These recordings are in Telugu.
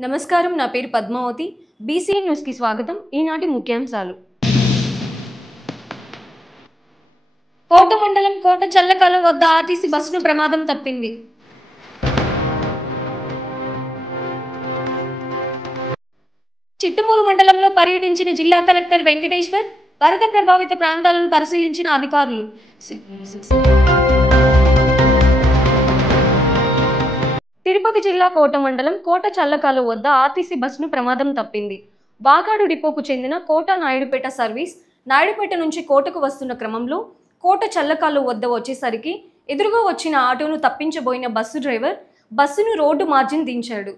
నమస్కారం, నా పేరు పద్మావతి. బీసీఎన్ న్యూస్ కి స్వాగతం. ఈనాటి ముఖ్యాంశాలు. కోట మండలం కోట చల్లకాలం వద్ద ఆర్టీసీ బస్సును ప్రమాదం తప్పింది. చిట్టమూరు మండలంలో పర్యటించిన జిల్లా కలెక్టర్ వెంకటేశ్వర్ వరద ప్రభావిత ప్రాంతాలను పరిశీలించిన అధికారులు. తిరుపతి జిల్లా కోట మండలం కోట చల్లకాలు వద్ద ఆర్టీసీ బస్సును ప్రమాదం తప్పింది. వాకాడు డిపోకు చెందిన కోట నాయుడుపేట సర్వీస్ నాయుడుపేట నుంచి కోటకు వస్తున్న క్రమంలో కోట చల్లకాలు వద్ద వచ్చేసరికి ఎదురుగా వచ్చిన ఆటోను తప్పించబోయిన బస్సు డ్రైవర్ బస్సును రోడ్డు మార్జిన్ దించాడు.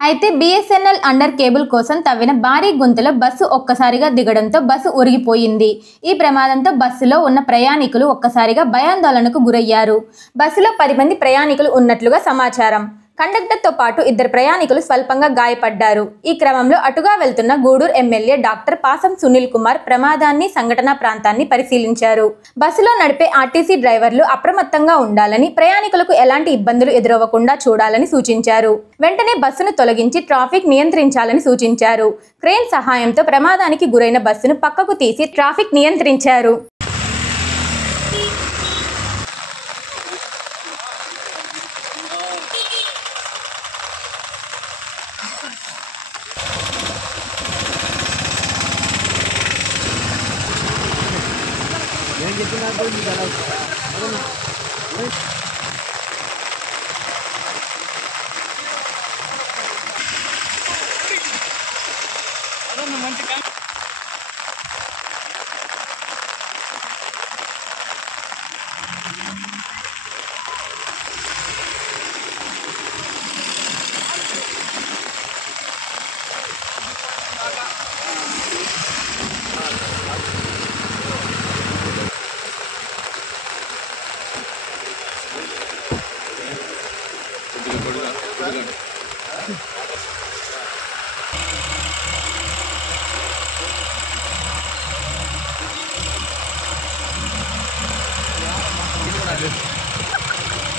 అయితే బిఎస్ఎన్ఎల్ అండర్ కేబుల్ కోసం తవ్విన భారీ గుంతలో బస్సు ఒక్కసారిగా దిగడంతో బస్సు ఉరిగిపోయింది. ఈ ప్రమాదంతో బస్సులో ఉన్న ప్రయాణికులు ఒక్కసారిగా భయాందోళనకు గురయ్యారు. బస్సులో 10 మంది ప్రయాణికులు ఉన్నట్లుగా సమాచారం. కండక్టర్తో పాటు 2 ప్రయాణికులు స్వల్పంగా గాయపడ్డారు. ఈ క్రమంలో అటుగా వెళ్తున్న గూడూరు ఎమ్మెల్యే డాక్టర్ పాసం సునీల్ కుమార్ ప్రమాదాన్ని, సంఘటనా ప్రాంతాన్ని పరిశీలించారు. బస్సులో నడిపే ఆర్టీసీ డ్రైవర్లు అప్రమత్తంగా ఉండాలని, ప్రయాణికులకు ఎలాంటి ఇబ్బందులు ఎదురవ్వకుండా చూడాలని సూచించారు. వెంటనే బస్సును తొలగించి ట్రాఫిక్ నియంత్రించాలని సూచించారు. క్రేన్ సహాయంతో ప్రమాదానికి గురైన బస్సును పక్కకు తీసి ట్రాఫిక్ నియంత్రించారు.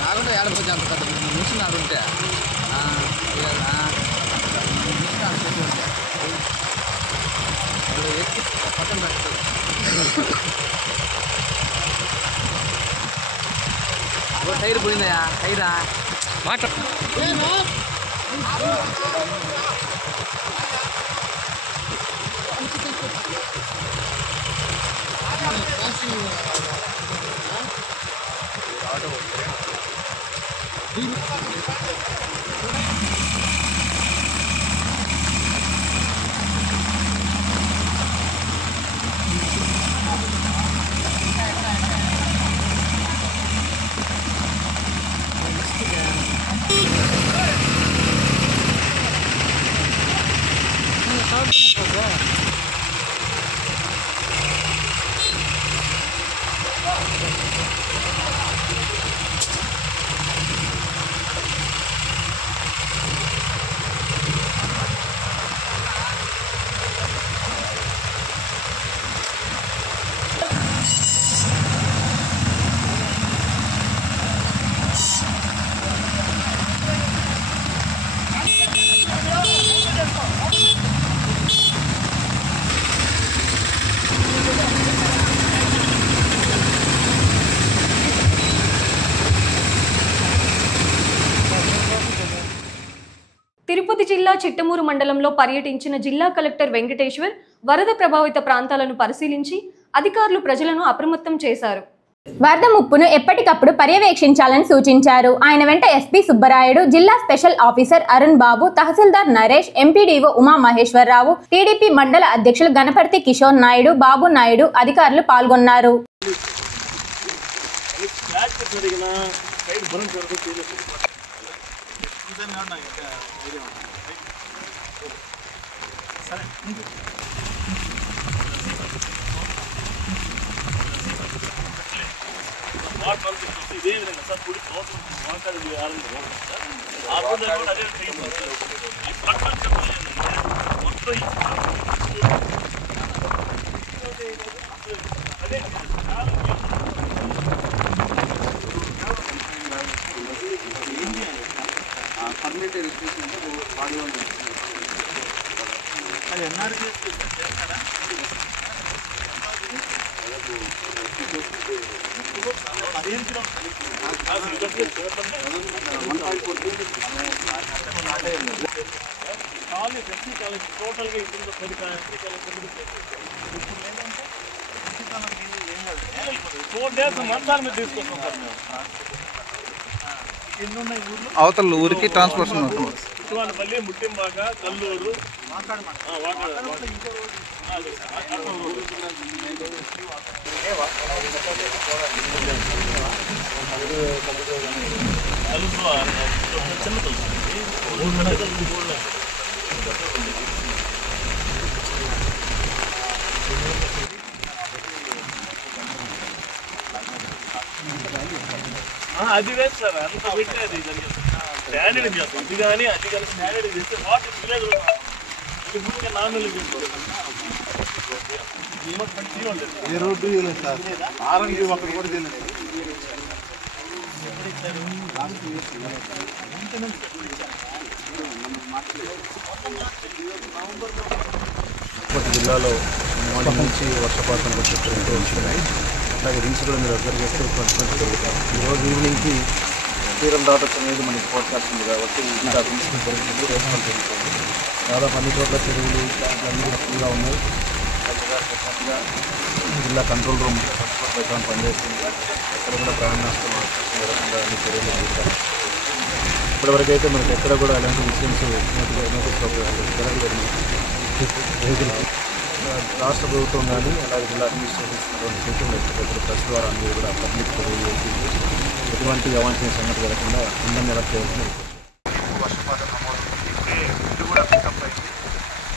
నాలుంటే ఏడపోతే అంత పెద్ద మిషన్ ఆడుంటే పక్కన పెట్టదు. టైర్ పోయిందయా, టైరా మాట తిరుపతి జిల్లా చిట్టమూరు మండలంలో పర్యటించిన జిల్లా కలెక్టర్ వెంకటేశ్వర్ వరద ప్రభావిత ప్రాంతాలను పరిశీలించి అధికారులు ప్రజలను అప్రమత్తం చేశారు. వరద ముప్పును ఎప్పటికప్పుడు పర్యవేక్షించాలని సూచించారు. ఆయన వెంట ఎస్పీ సుబ్బరాయుడు, జిల్లా స్పెషల్ ఆఫీసర్ అరుణ్ బాబు, తహసీల్దార్ నరేష్, ఎంపీడీఓ ఉమా మహేశ్వరరావు, టీడీపీ మండల అధ్యక్షులు గణపతి కిషోర్ నాయుడు, బాబు నాయుడు అధికారులు పాల్గొన్నారు. ఇదే విధంగా సార్ ఇప్పుడు total Vakadu orange road sir ఆ రోడ్ కూడా అదే ట్రైన్ సార్ ఈ పర్సన్ చెప్పాలి మొత్తం అదే పర్మనెంట్ రిజిస్ట్రేషన్ అంటే బాడీ వాళ్ళు అది ఎన్ఆర్జీ చేస్తారా టోటల్గా ఇప్పుడు 4 days మంతాల మీద తీసుకొస్తాం సార్ మేము ఎన్ని ఉన్నాయి ఊర్లు అవతల ఊరికి ట్రాన్స్పోర్టేషన్ ఉంటుంది మళ్ళీ ముట్టింబాక కల్లూరు చిన్న అది వేరు సార్ అంత పెట్టేది స్టాండర్డ్ చేస్తాం అది కానీ స్టాండర్డ్ చేస్తే వాటర్ లేదు నార్మల్ ఏ రోడ్డు సార్ ఆర్ఎండి అక్కడ కూడా తెలియదు తిరుపతి జిల్లాలో మార్నింగ్ నుంచి వర్షపాతం వచ్చినాయి అలాగే రింగ్స్ కూడా మీరు అబ్జర్వ్ చేస్తే కొంచెం జరుగుతాయి. ఈరోజు ఈవినింగ్కి తీరం దాటొచ్చు అనేది మనకి ఫోర్కాస్ట్ ఉంది కాబట్టి ఇంకా రింగ్స్ జరుగుతుంది వేసుకోవడం జరుగుతుంది. దాదాపు అన్ని చోట్ల చెరువులు అన్నీ కూడా ఫుల్గా ఉన్నాయి. జిల్లా కంట్రోల్ రూమ్ ప్రకారం పనిచేస్తుంది. ఎక్కడ కూడా ప్రాణ నష్టం జరగకుండా అన్ని చర్యలు జరుగుతాయి. ఇప్పటివరకు అయితే మనకి ఎక్కడ కూడా అలాంటి ఇన్సిడెంట్స్ నోటీస్ జరగలేదు. రాష్ట్ర ప్రభుత్వం కానీ అలాగే జిల్లా అడ్మినిస్ట్రేషన్ సూచనలు ప్రెస్ ద్వారా అందరూ కూడా పబ్లిక్ ఎటువంటి అవాంఛనీయ సంగతి జరగకుండా అందరినీ ఎలా చేయాల్సిన వర్షపాతం నమోదు కూడా పికప్ అయింది.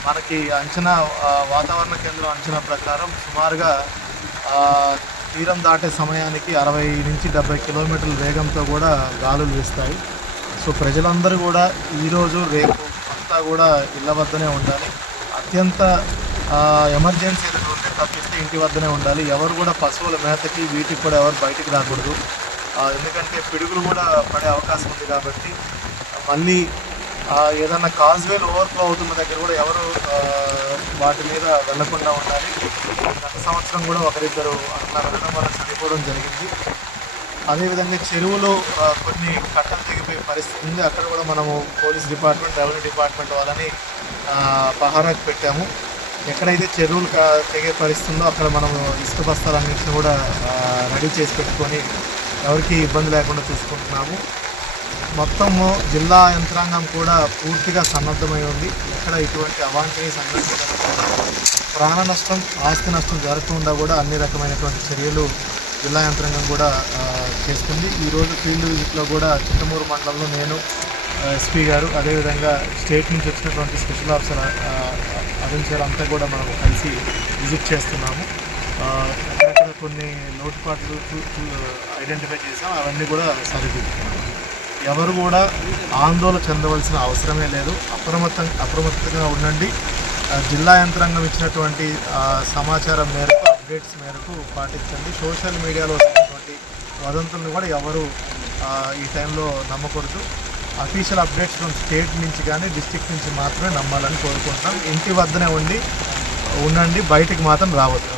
మనకి అంచనా వాతావరణ కేంద్రం అంచనా ప్రకారం సుమారుగా తీరం దాటే సమయానికి 60 నుంచి 70 కిలోమీటర్ల వేగంతో కూడా గాలులు వీస్తాయి. సో ప్రజలందరూ కూడా ఈరోజు రేపు అంతా కూడా ఇళ్ల వద్దనే ఉండాలి. అత్యంత ఎమర్జెన్సీ ఏదైనా ఉంటే తప్పిస్తే ఇంటి వద్దనే ఉండాలి. ఎవరు కూడా పశువుల మేతకి వీటికి కూడా ఎవరు బయటికి రాకూడదు. ఎందుకంటే పిడుగులు కూడా పడే అవకాశం ఉంది కాబట్టి మళ్ళీ ఏదన్నా కాజ్వేలు ఓవర్ఫ్లో అవుతున్న దగ్గర కూడా ఎవరు వాటి మీద వెళ్లకుండా ఉండాలి. గత సంవత్సరం కూడా ఒకరిద్దరు అట్లా వెళ్ళడం వల్ల చనిపోవడం జరిగింది. అదేవిధంగా చెరువులో కొన్ని కట్టలు తెగిపోయే పరిస్థితి ఉంది. అక్కడ కూడా మనము పోలీస్ డిపార్ట్మెంట్, రెవెన్యూ డిపార్ట్మెంట్ వాళ్ళని పహారాకు పెట్టాము. ఎక్కడైతే చెరువులు తెగే పరిస్థితి ఉందో అక్కడ మనము ఇసుక బస్తాలన్నింటినీ కూడా రెడీ చేసి పెట్టుకొని ఎవరికి ఇబ్బంది లేకుండా చూసుకుంటున్నాము. మొత్తము జిల్లా యంత్రాంగం కూడా పూర్తిగా సన్నద్ధమై ఉంది. ఎక్కడ ఇటువంటి అవాంఛనీయ సంఘటనలు ప్రాణ నష్టం, ఆస్తి నష్టం జరగకుండా కూడా అన్ని రకమైనటువంటి చర్యలు జిల్లా యంత్రాంగం కూడా చేస్తుంది. ఈరోజు ఫీల్డ్ విజిట్లో కూడా చిట్టమూరు మండలంలో నేను, ఎస్పీ గారు, అదేవిధంగా స్టేట్ నుంచి వచ్చినటువంటి స్పెషల్ ఆఫీసర్ అధికారులు అంతా కూడా మనం కలిసి విజిట్ చేస్తున్నాము. అక్కడక్కడ కొన్ని లోటుపాట్లు ఐడెంటిఫై చేసాం, అవన్నీ కూడా సరిదిద్దుతున్నాము. ఎవరు కూడా ఆందోళన చెందవలసిన అవసరమే లేదు. అప్రమత్తంగా ఉండండి. జిల్లా యంత్రాంగం ఇచ్చినటువంటి సమాచారం మేరకు, అప్డేట్స్ మేరకు పాటించండి. సోషల్ మీడియాలో వస్తున్నటువంటి వదంతులను కూడా ఎవరు ఈ టైంలో నమ్మకూడదు. అఫీషియల్ అప్డేట్స్ ఫ్రమ్ స్టేట్ నుంచి కానీ డిస్ట్రిక్ట్ నుంచి మాత్రమే నమ్మాలని కోరుకుంటున్నాం. ఇంటి వద్దనే ఉండండి, బయటికి మాత్రం రావద్దు.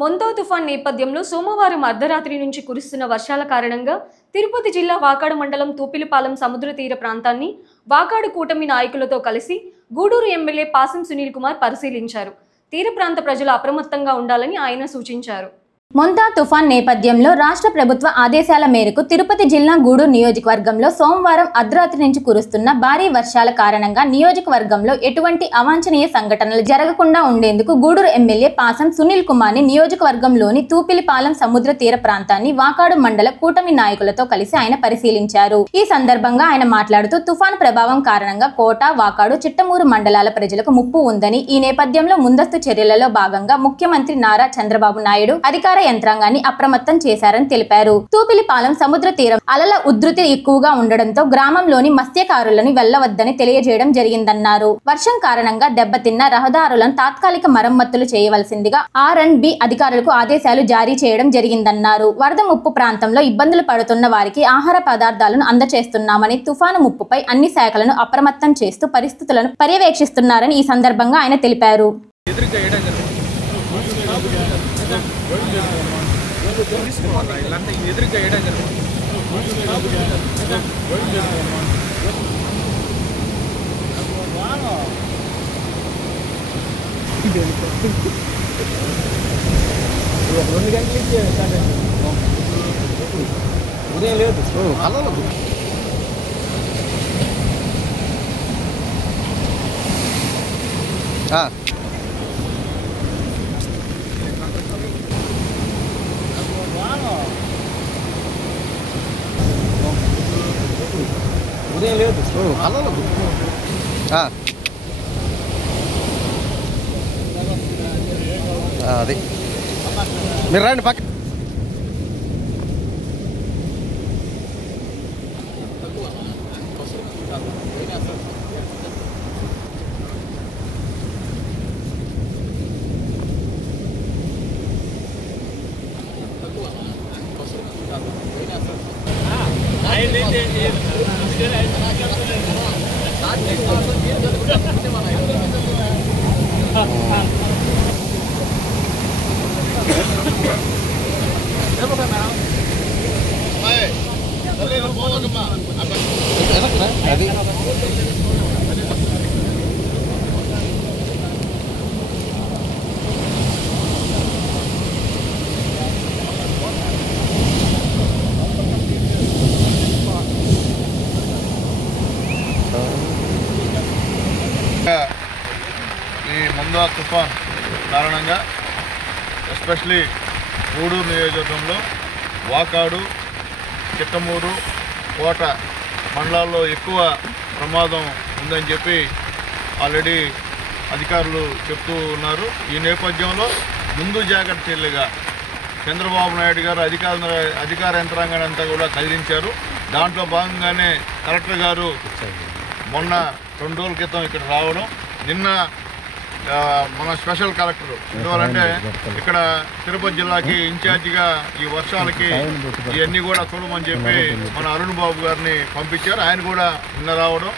మొంతో తుఫాన్ నేపథ్యంలో సోమవారం అర్ధరాత్రి నుంచి కురుస్తున్న వర్షాల కారణంగా తిరుపతి జిల్లా వాకాడు మండలం తూపిలిపాలెం సముద్ర తీర ప్రాంతాన్ని వాకాడు కూటమి నాయకులతో కలిసి గూడూరు ఎమ్మెల్యే పాసం సునీల్ కుమార్ పరిశీలించారు. తీర ప్రాంత ప్రజలు అప్రమత్తంగా ఉండాలని ఆయన సూచించారు. మొంతా తుఫాన్ నేపథ్యంలో రాష్ట్ర ప్రభుత్వ ఆదేశాల మేరకు తిరుపతి జిల్లా గూడూరు నియోజకవర్గంలో సోమవారం అర్ధరాత్రి నుంచి కురుస్తున్న భారీ వర్షాల కారణంగా నియోజకవర్గంలో ఎటువంటి అవాంఛనీయ సంఘటనలు జరగకుండా ఉండేందుకు గూడూరు ఎమ్మెల్యే పాసం సునీల్ కుమార్ని నియోజకవర్గంలోని తూపిలిపాలెం సముద్ర తీర ప్రాంతాన్ని వాకాడు మండల కూటమి నాయకులతో కలిసి ఆయన పరిశీలించారు. ఈ సందర్భంగా ఆయన మాట్లాడుతూ తుఫాన్ ప్రభావం కారణంగా కోట, వాకాడు, చిట్టమూరు మండలాల ప్రజలకు ముప్పు ఉందని, ఈ నేపథ్యంలో ముందస్తు చర్యలలో భాగంగా ముఖ్యమంత్రి నారా చంద్రబాబు నాయుడు అధికారులు అధికార యంత్రాంగాన్ని అప్రమత్తం చేశారని తెలిపారు. తూపిలిపాలెం సముద్ర తీరం అలల ఉధృతి ఎక్కువగా ఉండడంతో గ్రామంలోని మత్స్యకారులను వెళ్లవద్దని తెలియజేయడం జరిగిందన్నారు. వర్షం కారణంగా దెబ్బతిన్న రహదారులను తాత్కాలిక మరమ్మతులు చేయవలసిందిగా R&B అధికారులకు ఆదేశాలు జారీ చేయడం జరిగిందన్నారు. వరద ముప్పు ప్రాంతంలో ఇబ్బందులు పడుతున్న వారికి ఆహార పదార్థాలను అందజేస్తున్నామని, తుఫాను ముప్పుపై అన్ని శాఖలను అప్రమత్తం చేస్తూ పరిస్థితులను పర్యవేక్షిస్తున్నారని ఈ సందర్భంగా ఆయన తెలిపారు. ఉదయం లేదు ఉదయం లేదు అది మీరు రండి పక్క అది ఈ మందా తుఫాన్ కారణంగా ఎస్పెషలీ గూడూరు నియోజకవర్గంలో వాకాడు, చిట్టమూరు, కోట మండలాల్లో ఎక్కువ ప్రమాదం ఉందని చెప్పి ఆల్రెడీ అధికారులు చెప్తూ ఉన్నారు. ఈ నేపథ్యంలో ముందు జాగ్రత్త చర్యలుగా చంద్రబాబు నాయుడు గారు అధికార యంత్రాంగాన్ని అంతా కూడా కదిలించారు. దాంట్లో భాగంగానే కలెక్టర్ గారు మొన్న 2 రోజుల క్రితం ఇక్కడ రావడం, నిన్న మన స్పెషల్ కలెక్టర్ ఎందువలంటే ఇక్కడ తిరుపతి జిల్లాకి ఇన్ఛార్జిగా ఈ వర్షాలకి ఇవన్నీ కూడా చూడమని చెప్పి మన అరుణ్ బాబు గారిని పంపించారు. ఆయన కూడా నిన్న రావడం,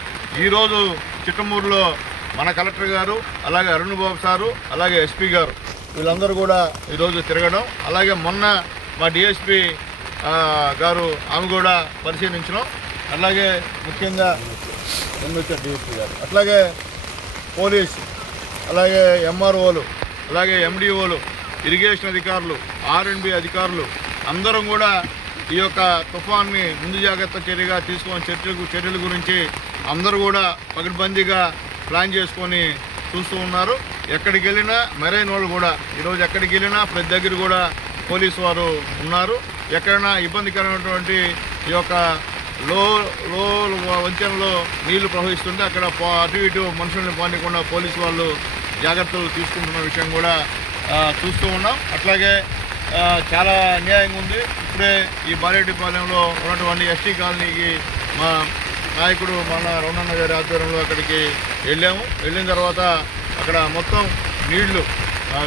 ఈరోజు చిట్టమూరులో మన కలెక్టర్ గారు, అలాగే అరుణ్ బాబు సారు, అలాగే ఎస్పీ గారు వీళ్ళందరూ కూడా ఈరోజు తిరగడం, అలాగే మొన్న మా డిఎస్పీ గారు ఆమె కూడా పరిశీలించడం, అలాగే ముఖ్యంగా డిఎస్పీ గారు, అట్లాగే పోలీసు, అలాగే ఎంఆర్ఓలు, అలాగే ఎండిఓలు, ఇరిగేషన్ అధికారులు, R&B అధికారులు అందరం కూడా ఈ యొక్క తుఫాన్ని ముందు జాగ్రత్త చర్యగా తీసుకున్న చర్యల గురించి అందరూ కూడా పకడ్బందీగా ప్లాన్ చేసుకొని చూస్తూ ఉన్నారు. ఎక్కడికి వెళ్ళినా మెరైన్ వాళ్ళు కూడా ఈరోజు ఎక్కడికి వెళ్ళినా ప్రతి దగ్గర కూడా పోలీసు వారు ఉన్నారు. ఎక్కడైనా ఇబ్బందికరమైనటువంటి ఈ యొక్క లో వంతెనలో నీళ్లు ప్రవహిస్తుంటే అక్కడ అటు ఇటు మనుషుల్ని పానికుండా పోలీసు వాళ్ళు జాగ్రత్తలు తీసుకుంటున్న విషయం కూడా చూస్తూ ఉన్నాం. అట్లాగే చాలా అన్యాయంగా ఉంది. ఇప్పుడే ఈ బాలేటిపాలెంలో ఉన్నటువంటి ఎస్టీ కాలనీకి మా నాయకుడు మన రమణన్న గారి ఆధ్వర్యంలో అక్కడికి వెళ్ళిన తర్వాత అక్కడ మొత్తం నీళ్లు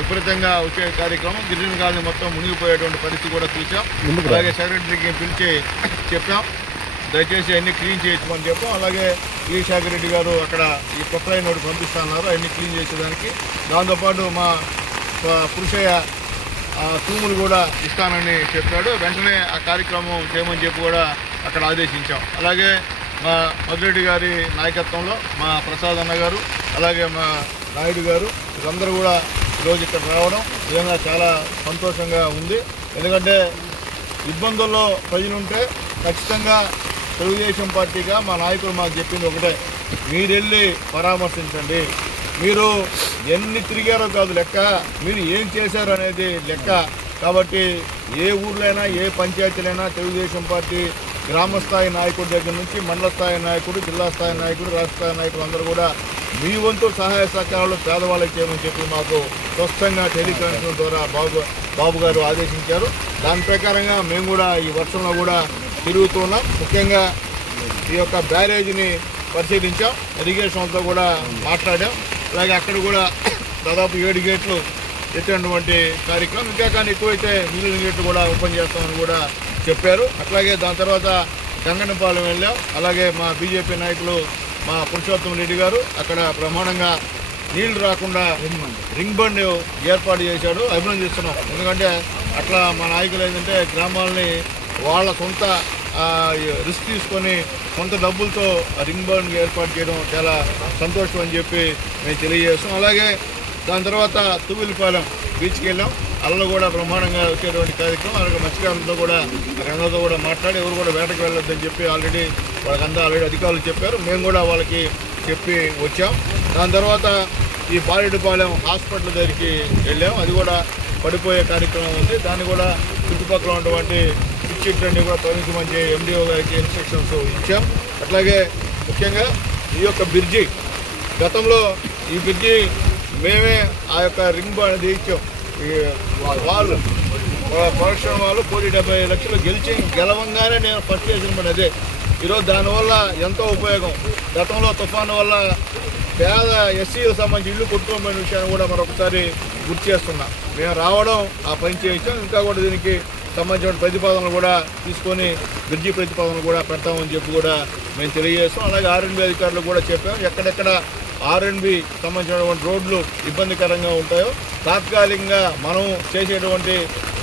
విపరీతంగా వచ్చే కార్యక్రమం, గిరిజన కాలనీ మొత్తం మునిగిపోయేటువంటి పరిస్థితి కూడా చూసాం. అలాగే సెక్రటరీకి పిలిచి చెప్పాం, దయచేసి అన్ని క్లీన్ చేయమని చెప్పాం. అలాగే శేఖర్ రెడ్డి గారు అక్కడ ఈ కొత్త లైన్ ఒకటి పంపిస్తున్నారు అన్ని క్లీన్ చేసేదానికి. దాంతోపాటు మా పురుషయ్య తూములు కూడా ఇస్తానని చెప్పాడు. వెంటనే ఆ కార్యక్రమం చేయమని చెప్పి కూడా అక్కడ ఆదేశించాం. అలాగే మా మధురెడ్డి గారి నాయకత్వంలో మా ప్రసాద్ అన్న గారు, అలాగే మా నాయుడు గారు వీళ్ళందరూ కూడా ఈరోజు ఇక్కడ రావడం నిజంగా చాలా సంతోషంగా ఉంది. ఎందుకంటే ఇబ్బందుల్లో ప్రజలుంటే ఖచ్చితంగా తెలుగుదేశం పార్టీగా మా నాయకులు మాకు చెప్పింది ఒకటే, మీరెళ్ళి పరామర్శించండి, మీరు ఎన్ని తిరిగారో కాదు లెక్క, మీరు ఏం చేశారు అనేది లెక్క. కాబట్టి ఏ ఊర్లైనా ఏ పంచాయతీలైనా తెలుగుదేశం పార్టీ గ్రామస్థాయి నాయకుడి దగ్గర నుంచి మండల స్థాయి నాయకుడు, జిల్లా స్థాయి నాయకుడు, రాష్ట్ర స్థాయి నాయకులు అందరూ కూడా మీ వంతు సహాయ సహకారాలు పేదవాళ్ళకి చేయమని చెప్పి మాకు స్పష్టంగా టెలికాన్ఫరెన్స్ ద్వారా బాబు గారు ఆదేశించారు. దాని ప్రకారంగా మేము కూడా ఈ వర్షంలో కూడా తిరుగుతున్నాం. ముఖ్యంగా ఈ యొక్క బ్యారేజీని పరిశీలించాం, ఇరిగేషన్తో కూడా మాట్లాడాం. అలాగే అక్కడ కూడా దాదాపు 7 గేట్లు ఎత్తినటువంటి కార్యక్రమం, ఇంకా కానీ ఎక్కువైతే మిగిలిన గేట్లు కూడా ఓపెన్ చేస్తామని కూడా చెప్పారు. అట్లాగే దాని తర్వాత గంగన్నపాలెం వెళ్ళాం. అలాగే మా బీజేపీ నాయకులు మా పురుషోత్తమ రెడ్డి గారు అక్కడ బ్రహ్మాండంగా నీళ్లు రాకుండా రింగ్ బండ్ ఏర్పాటు చేశాడు. అభినందిస్తున్నాం. ఎందుకంటే అట్లా మా నాయకులు ఏంటంటే గ్రామాలని వాళ్ళ సొంత రిస్క్ తీసుకొని సొంత డబ్బులతో రింగ్ బండ్ ఏర్పాటు చేయడం చాలా సంతోషం అని చెప్పి మేము తెలియజేస్తాం. అలాగే దాని తర్వాత తువ్విలిపాలెం బీచ్కి వెళ్ళాం. అల్ల కూడా బ్రహ్మాండంగా వచ్చేటువంటి కార్యక్రమం. అలాగే మత్స్యకారులతో కూడా అందరితో కూడా మాట్లాడి ఎవరు కూడా వేటకు వెళ్ళొద్దని చెప్పి ఆల్రెడీ అధికారులు చెప్పారు. మేము కూడా వాళ్ళకి చెప్పి వచ్చాం. దాని తర్వాత ఈ బారెడ్డిపాలెం హాస్పిటల్ దగ్గరికి వెళ్ళాం. అది కూడా పడిపోయే కార్యక్రమం ఉంది. దాన్ని కూడా చుట్టుపక్కల ఉన్నటువంటి పిచ్చిట్లన్నీ కూడా తొలగించమని ఎండిఓ గారికి ఇన్స్ట్రక్షన్స్ ఇచ్చాం. అట్లాగే ముఖ్యంగా ఈ యొక్క బ్రిడ్జి, గతంలో ఈ బ్రిడ్జి మేమే ఆ యొక్క రింగ్ అనేది ఇచ్చాం. ఈ వాళ్ళు ప్రొడక్షన్ వాళ్ళు 1,70 లక్షలు గెలవంగానే నేను ఫస్ట్ చేసిన పని అదే. ఈరోజు దానివల్ల ఎంతో ఉపయోగం. గతంలో తుఫాను వల్ల పేద ఎస్సీలకు సంబంధించి ఇల్లు కొట్టుకోమనే విషయాన్ని కూడా మరొకసారి గుర్తు చేస్తున్నా. మేము రావడం ఆ పని చేయించాం. ఇంకా కూడా దీనికి సంబంధించిన ప్రతిపాదనలు కూడా తీసుకొని బ్రిడ్జి ప్రతిపాదనలు కూడా పెడతామని చెప్పి కూడా మేము తెలియజేస్తాం. అలాగే ఆర్ఎన్బి అధికారులు కూడా చెప్పాం, ఎక్కడెక్కడ ఆర్ఎన్బి సంబంధించినటువంటి రోడ్లు ఇబ్బందికరంగా ఉంటాయో తాత్కాలికంగా మనం చేసేటువంటి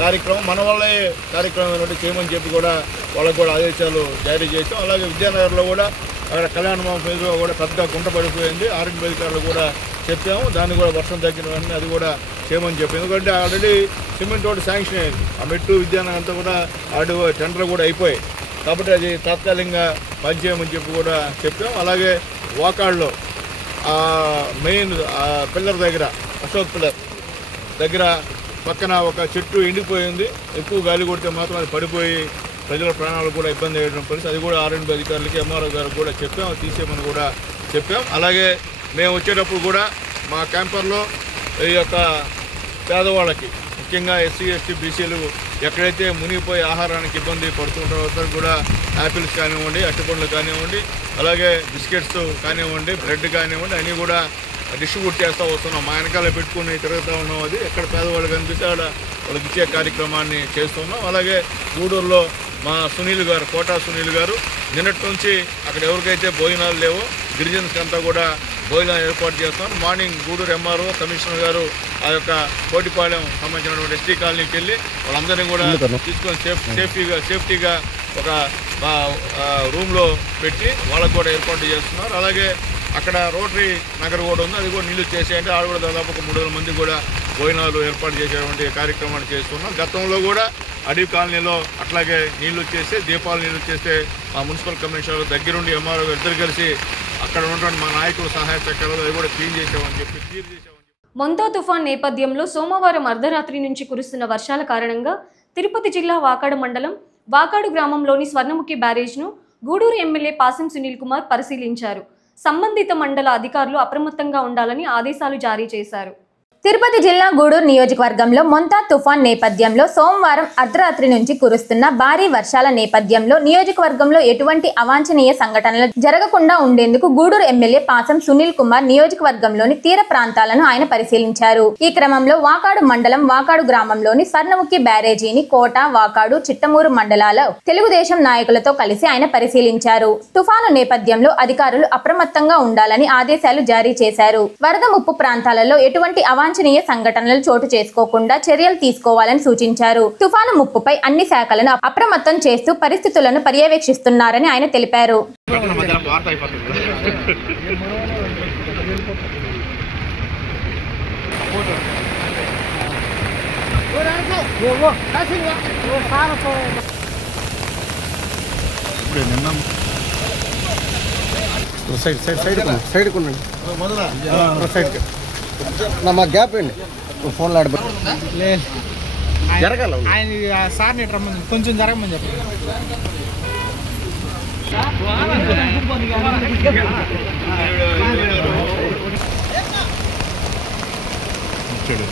కార్యక్రమం మన వల్లే కార్యక్రమం చేయమని చెప్పి కూడా వాళ్ళకు కూడా ఆదేశాలు జారీ చేసాం. అలాగే విద్యానగర్లో కూడా అక్కడ కళ్యాణ మండపంలో కూడా పెద్ద గుంట పడిపోయింది. ఆర్ఎన్బి అధికారులు కూడా చెప్పాము, దాన్ని కూడా వర్షం తగ్గిన వెంటనే అది కూడా చేయమని చెప్పి. ఎందుకంటే ఆల్రెడీ సిమెంట్ రోడ్డు శాంక్షన్ అయింది. ఆ మెట్టు విద్యానగర్ అంతా కూడా ఆల్రెడీ టెండర్ కూడా అయిపోయాయి. కాబట్టి అది తాత్కాలికంగా పనిచేయమని చెప్పి కూడా చెప్పాం. అలాగే వాకాడ్లో మెయిన్ పిల్లర్ దగ్గర, అశోక్ పిల్లర్ దగ్గర పక్కన ఒక చెట్టు ఎండిపోయింది. ఎక్కువ గాలి కొడితే మాత్రం అది పడిపోయి ప్రజల ప్రాణాలు కూడా ఇబ్బంది అయ్యడం పరిస్థితి. అది కూడా ఆర్ఎన్బి అధికారులకి ఎంఆర్ఓ గారికి కూడా చెప్పాం, తీసేయమని కూడా చెప్పాం. అలాగే మేము వచ్చేటప్పుడు కూడా మా క్యాంపర్లో ఈ యొక్క పేదవాళ్ళకి, ముఖ్యంగా ఎస్సీ ఎస్టీ బీసీలు ఎక్కడైతే మునిగిపోయి ఆహారానికి ఇబ్బంది పడుతుంటారో అందరూ కూడా యాపిల్స్ కానివ్వండి, అరటిపండ్లు కానివ్వండి, అలాగే బిస్కెట్స్ కానివ్వండి, బ్రెడ్ కానివ్వండి అన్నీ కూడా డిస్ట్రిబ్యూట్ చేస్తూ వస్తున్నాం. మా వెనకాల పెట్టుకుని తిరుగుతూ ఉన్నాం. అది ఎక్కడ పేదవాళ్ళు కనిపిస్తే అక్కడ వాళ్ళకి ఇచ్చే కార్యక్రమాన్ని చేస్తున్నాం. అలాగే గూడూరులో మా సునీల్ గారు, కోటా సునీల్ గారు నిన్నటి నుంచి అక్కడ ఎవరికైతే భోజనాలు లేవో గిరిజన్స్ అంతా కూడా భోజనాలు ఏర్పాటు చేస్తాం. మార్నింగ్ గూడూరు ఎంఆర్ఓ కమిషనర్ గారు ఆ యొక్క కోటిపాలెం సంబంధించినటువంటి ఎస్టీ కాలనీకి వెళ్ళి వాళ్ళందరినీ కూడా తీసుకొని సేఫ్టీగా ఒక రూమ్లో పెట్టి వాళ్ళకు కూడా ఏర్పాటు చేస్తున్నారు. అలాగే అక్కడ రోటరీ నగర్ కూడా ఉంది, అది కూడా నీళ్లు చేసేయంటే ఆడ కూడా దాదాపు ఒక 300 మంది కూడా భోజనాలు ఏర్పాటు చేసేటువంటి కార్యక్రమాన్ని చేస్తున్నాం. గతంలో కూడా అడవి కాలనీలో అట్లాగే నీళ్లు వచ్చేస్తే, దీపాలు నీళ్ళు వచ్చేస్తే ఆ మున్సిపల్ కమిషనర్ దగ్గరుండి ఎంఆర్ఓ ఇద్దరు కలిసి అక్కడ ఉన్నటువంటి మా నాయకుల సహాయ సహకారాలు అది కూడా క్లీన్ చేసామని చెప్పి క్లియర్ చేసామని. మొంతా తుఫాన్ నేపథ్యంలో సోమవారం అర్ధరాత్రి నుంచి కురుస్తున్న వర్షాల కారణంగా తిరుపతి జిల్లా వాకాడు మండలం వాకాడు గ్రామంలోని స్వర్ణముఖి బ్యారేజ్ను గూడూరు ఎమ్మెల్యే పాసం సునీల్ కుమార్ పరిశీలించారు. సంబంధిత మండల అధికారులు అప్రమత్తంగా ఉండాలని ఆదేశాలు జారీ చేశారు. తిరుపతి జిల్లా గూడూరు నియోజకవర్గంలో మొంతా తుఫాన్ నేపథ్యంలో సోమవారం అర్ధరాత్రి నుంచి కురుస్తున్న భారీ వర్షాల నేపథ్యంలో నియోజకవర్గంలో ఎటువంటి అవాంఛనీయ సంఘటనలు జరగకుండా ఉండేందుకు గూడూరు ఎమ్మెల్యే పాసం సునీల్ కుమార్ నియోజకవర్గంలోని తీర ప్రాంతాలను ఆయన పరిశీలించారు. ఈ క్రమంలో వాకాడు మండలం వాకాడు గ్రామంలోని స్వర్ణముఖి బ్యారేజీని కోట, వాకాడు, చిట్టమూరు మండలాల తెలుగుదేశం నాయకులతో కలిసి ఆయన పరిశీలించారు. తుఫాను నేపథ్యంలో అధికారులు అప్రమత్తంగా ఉండాలని ఆదేశాలు జారీ చేశారు. వరద ముప్పు ప్రాంతాలలో ఎటువంటి అవాంఛనీయ సంఘటనలు చోటు చేసుకోకుండా చర్యలు తీసుకోవాలని సూచించారు. తుఫాను ముప్పుపై అన్ని శాఖలను అప్రమత్తం చేస్తూ పరిస్థితులను పర్యవేక్షిస్తున్నారని ఆయన తెలిపారు. మా గ్యాప్ అండి ఫోన్లో జరగాల ఆయన సార్ని రమ్మని కొంచెం జరగమని చెప్పండి. వచ్చాడు.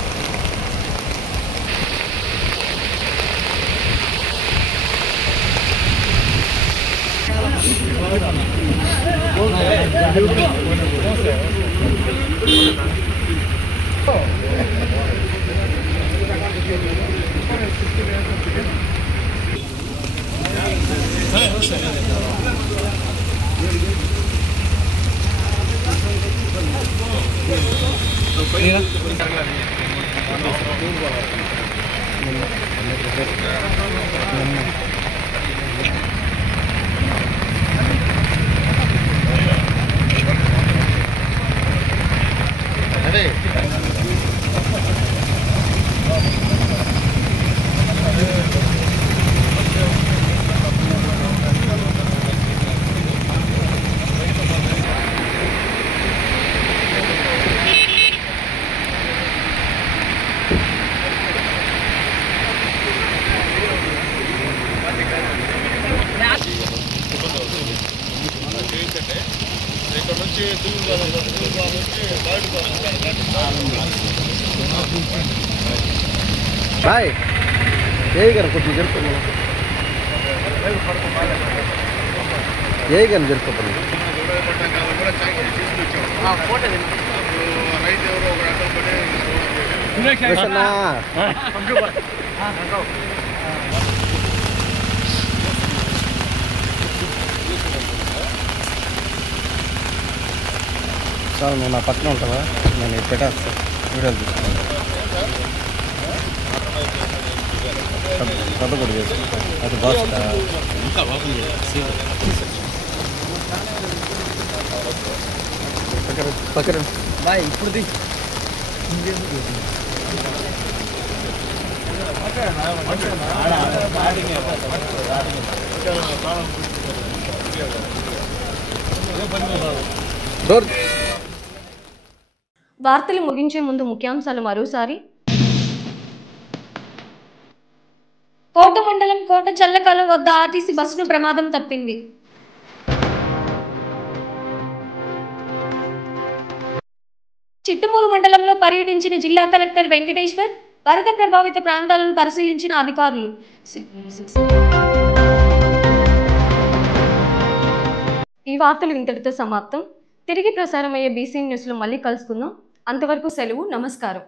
బాయ్ ఏ గారు కొంచెం జరుపుకోండి ఏ గారిని జరుపుకోండి సార్ నువ్వు నా పక్కన ఉంటావా? నేను పెట్టేస్తాను వీడియోలు తీసుకుంటాను. పెద్ద కూడా చేసుకుంటాను. అది బాగుందా? పక్కన బాయ్ ఇప్పుడు వార్తలు ముగించే ముందు ముఖ్యాంశాలు మరోసారి. కోట మండలం కోట చల్లకాలం వద్ద ఆర్టీసీ బస్సును ప్రమాదం తప్పింది. చిట్టుమూరు మండలంలో పర్యటించిన జిల్లా కలెక్టర్ వెంకటేశ్వర్ వరద ప్రభావిత ప్రాంతాలను పరిశీలించిన అధికారులు. ఈ వార్తలు ఇంతటితో సమాప్తం. తిరిగి ప్రసారమయ్యే బీసీ న్యూస్లో మళ్ళీ కలుసుకుందాం. అంతవరకు సెలవు. నమస్కారం.